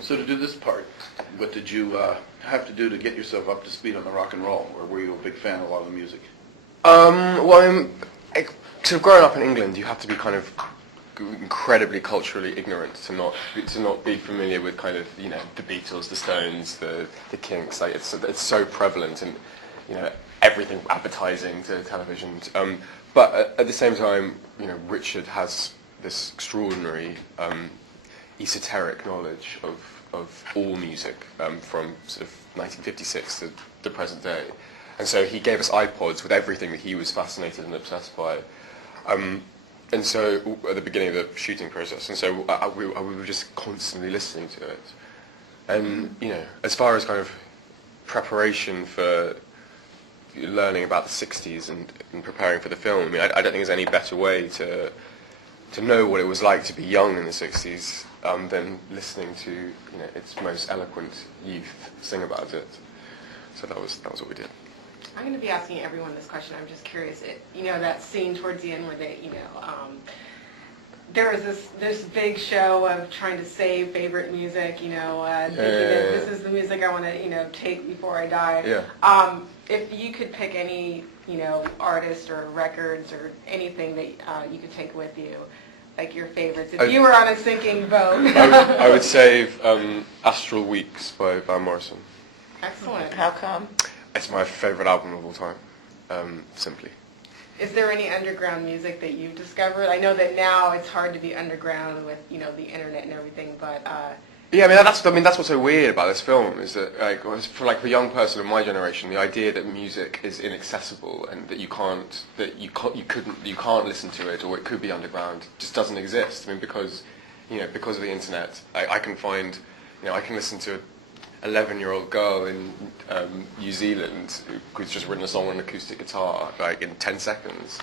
So to do this part, what did you have to do to get yourself up to speed on the rock and roll, or were you a big fan of a lot of the music? Well, sort of growing up in England, you have to be kind of incredibly culturally ignorant to not be familiar with kind of, you know, the Beatles, the Stones, the Kinks. Like it's so prevalent in, you know, everything, advertising to television. But at the same time, you know, Richard has this extraordinary esoteric knowledge of all music from sort of 1956 to the present day. And so he gave us iPods with everything that he was fascinated and obsessed by. And so at the beginning of the shooting process, and so we were just constantly listening to it. And, you know, as far as kind of preparation for learning about the 60s and preparing for the film, I mean, I don't think there's any better way to know what it was like to be young in the 60s than listening to, you know, its most eloquent youth sing about it. So that was what we did. I'm going to be asking everyone this question. I'm just curious. You know, that scene towards the end where they, you know, there was this big show of trying to save favorite music. You know, this is the music I want to, you know, take before I die. Yeah. If you could pick any, you know, artist or records or anything that you could take with you, like your favorites, if you were on a sinking boat. I would save Astral Weeks by Van Morrison. Excellent. How come? It's my favorite album of all time, simply. Is there any underground music that you've discovered? I know that now it's hard to be underground with, you know, the internet and everything, but yeah, that's what's so weird about this film is that, like, for a young person of my generation, the idea that music is inaccessible and that you can't listen to it, or it could be underground, just doesn't exist. I mean, because of the internet, I can find, you know, I can listen to 11-year-old girl in New Zealand who's just written a song on an acoustic guitar, like in 10 seconds.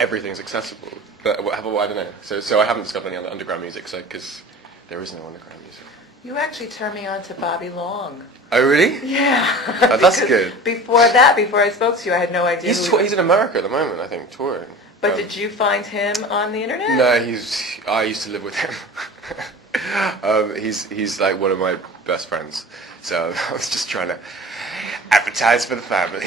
Everything's accessible, but I don't know. So I haven't discovered any other underground music, because there is no underground music. You actually turned me on to Bobby Long. Oh, really? Yeah. Oh, that's good. Before I spoke to you, I had no idea. He's in America at the moment, I think, touring. But did you find him on the internet? No, I used to live with him. He's like one of my best friends, so I was just trying to advertise for the family.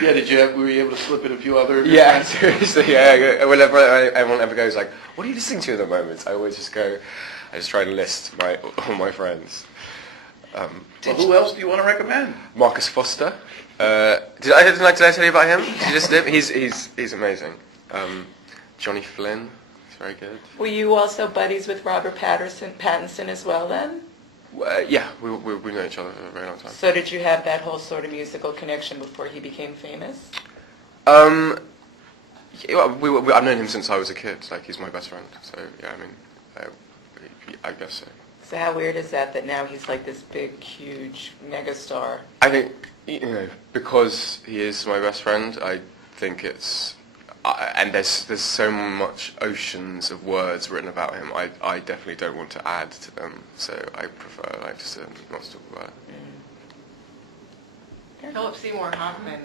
Yeah, were you able to slip in a few other? Yeah, seriously. Yeah. Whenever everyone ever goes like, "What are you listening to at the moment?" I always just go, I just try and list all my friends. Who else do you want to recommend? Marcus Foster. Did I tell you about him? He's amazing. Johnny Flynn. Very good. Were you also buddies with Robert Pattinson as well then? Yeah, we know each other for a very long time. So did you have that whole sort of musical connection before he became famous? I've known him since I was a kid. Like, he's my best friend. So yeah, I mean, I guess so. So how weird is that now he's like this big, huge megastar? I think, you know, because he is my best friend, I think it's. And there's so much oceans of words written about him. I definitely don't want to add to them, so I prefer just not to talk about it. Philip Seymour Hoffman,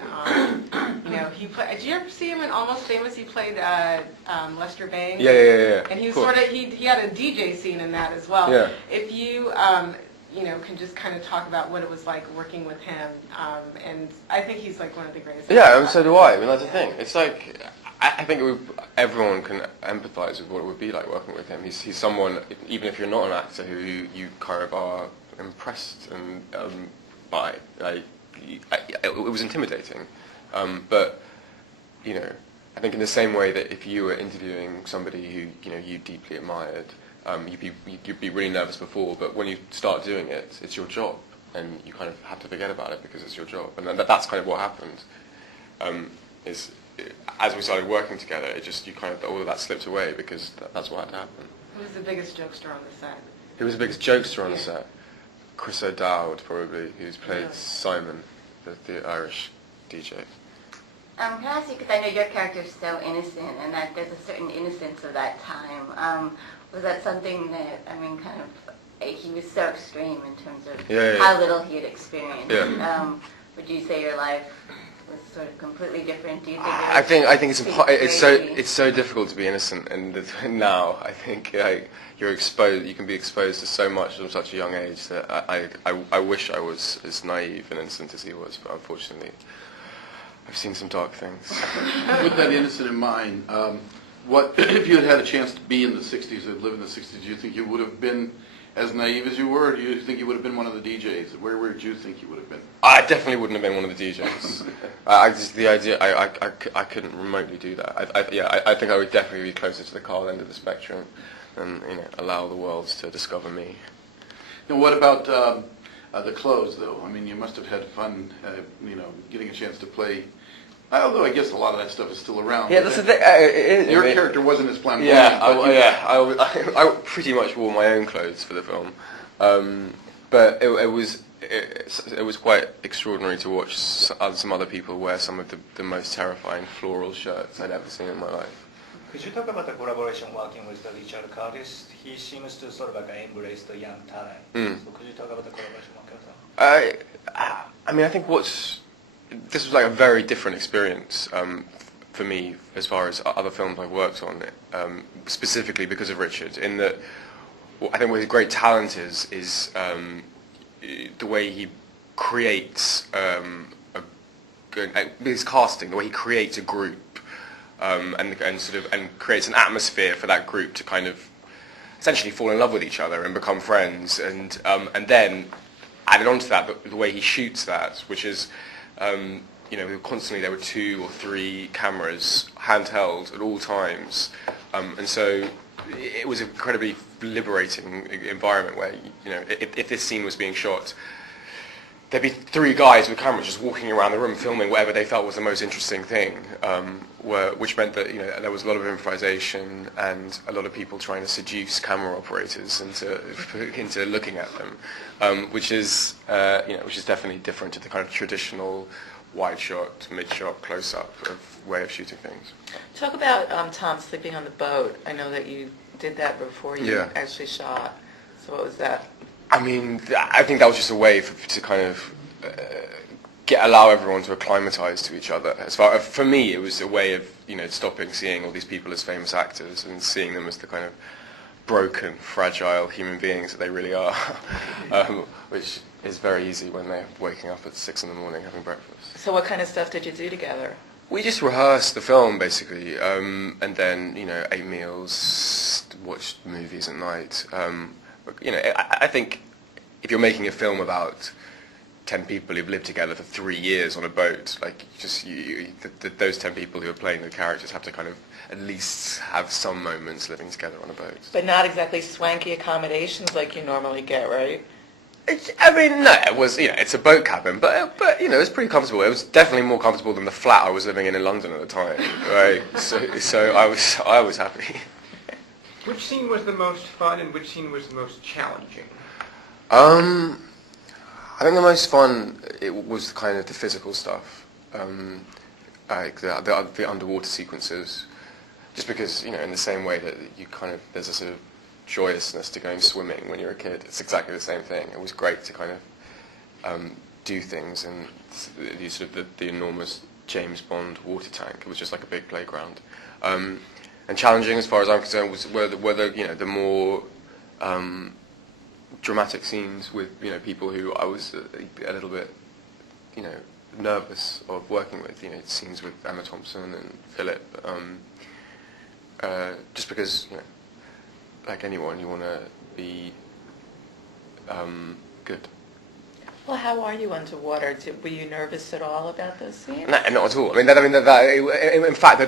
you know, did you ever see him in Almost Famous? He played Lester Bangs. Yeah. And he had a DJ scene in that as well. Yeah. If you, you know, can just kind of talk about what it was like working with him, and I think he's like one of the greatest. Yeah, and so do I. I mean, that's the thing. It's like, I think everyone can empathise with what it would be like working with him. He's someone, even if you're not an actor, who you kind of are impressed and by. Like, it was intimidating, but you know, I think in the same way that if you were interviewing somebody who, you know, you deeply admired, you'd be really nervous before, but when you start doing it, it's your job, and you kind of have to forget about it because it's your job, and that's kind of what happened. As we started working together, all of that slipped away because that's what had to happen. Who was the biggest jokester on the set? Who was the biggest jokester on the set? Chris O'Dowd, probably, who's played Simon, the Irish DJ. Can I ask you, because I know your character is so innocent, and that there's a certain innocence of that time. Was that something that, I mean, kind of, he was so extreme in terms of how little he had experienced. Yeah. Would you say your life was sort of completely different? Do you think? I think it's so difficult to be innocent, and now I think you can be exposed to so much from such a young age that I wish I was as naive and innocent as he was, but unfortunately I've seen some dark things. With that innocent in mind, what if you had had a chance to be in the 60s or live in the 60s, do you think you would have been as naive as you were, or do you think you would have been one of the DJs? Where would you think you would have been? I definitely wouldn't have been one of the DJs. I couldn't remotely do that. I think I would definitely be closer to the Carl end of the spectrum, and allow the world to discover me. Now, what about the clothes, though? I mean, you must have had fun, getting a chance to play. Although I guess a lot of that stuff is still around. Yeah, that's the thing. Your character wasn't as flamboyant. Yeah, I pretty much wore my own clothes for the film, but it was quite extraordinary to watch some other people wear some of the most terrifying floral shirts I'd ever seen in my life. Could you talk about the collaboration working with Richard Curtis? He seems to sort of like embrace the young talent. So could you talk about the collaboration working with him? I mean, I think this was like a very different experience for me as far as other films I've worked on, specifically because of Richard. In that, I think what his great talent is the way he creates his casting, the way he creates a group, and creates an atmosphere for that group to kind of essentially fall in love with each other and become friends, and then added on to that the way he shoots that, which is. Constantly there were 2 or 3 cameras handheld at all times, and so it was an incredibly liberating environment where if this scene was being shot, there'd be 3 guys with cameras just walking around the room filming whatever they felt was the most interesting thing, which meant that there was a lot of improvisation and a lot of people trying to seduce camera operators into looking at them, which is definitely different to the kind of traditional wide shot, mid shot, close up way of shooting things. Talk about Tom sleeping on the boat. I know that you did that before you actually shot. So what was that? I mean, I think that was just a way to kind of allow everyone to acclimatise to each other. For me, it was a way of stopping seeing all these people as famous actors and seeing them as the kind of broken, fragile human beings that they really are, which is very easy when they're waking up at 6 a.m. having breakfast. So what kind of stuff did you do together? We just rehearsed the film basically, and then ate meals, watched movies at night. I think if you're making a film about 10 people who've lived together for 3 years on a boat, like those 10 people who are playing the characters have to kind of at least have some moments living together on a boat. But not exactly swanky accommodations like you normally get, right? No, it was, it's a boat cabin, but it was pretty comfortable. It was definitely more comfortable than the flat I was living in London at the time, right? So I was happy. Which scene was the most fun and which scene was the most challenging? I think the most fun was kind of the physical stuff, like the underwater sequences, just because in the same way that there's a sort of joyousness to going swimming when you're a kid. It's exactly the same thing. It was great to kind of do things in the enormous James Bond water tank. It was just like a big playground. And challenging, as far as I'm concerned, were the more dramatic scenes with people who I was a little bit nervous of working with. Scenes with Emma Thompson and Philip, just because like anyone, you want to be good. Well, how are you underwater? Were you nervous at all about those scenes? No, not at all. In fact,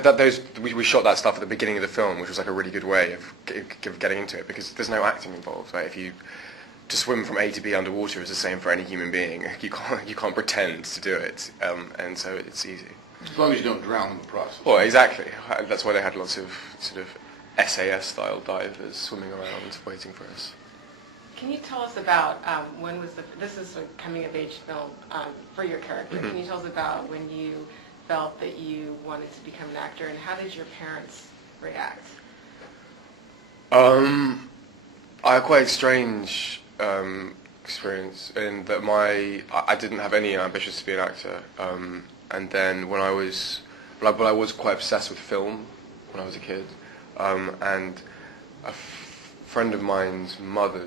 we shot that stuff at the beginning of the film, which was like a really good way of getting into it, because there's no acting involved. Right? To swim from A to B underwater is the same for any human being. You can't pretend to do it, and so it's easy. As long as you don't drown in the process. Well, exactly. That's why they had lots of sort of SAS-style divers swimming around waiting for us. Can you tell us about this is a coming-of-age film for your character. Mm-hmm. Can you tell us about when you felt that you wanted to become an actor, and how did your parents react? I had quite a strange experience in that I didn't have any ambitions to be an actor, and then when I was quite obsessed with film when I was a kid, and friend of mine's mother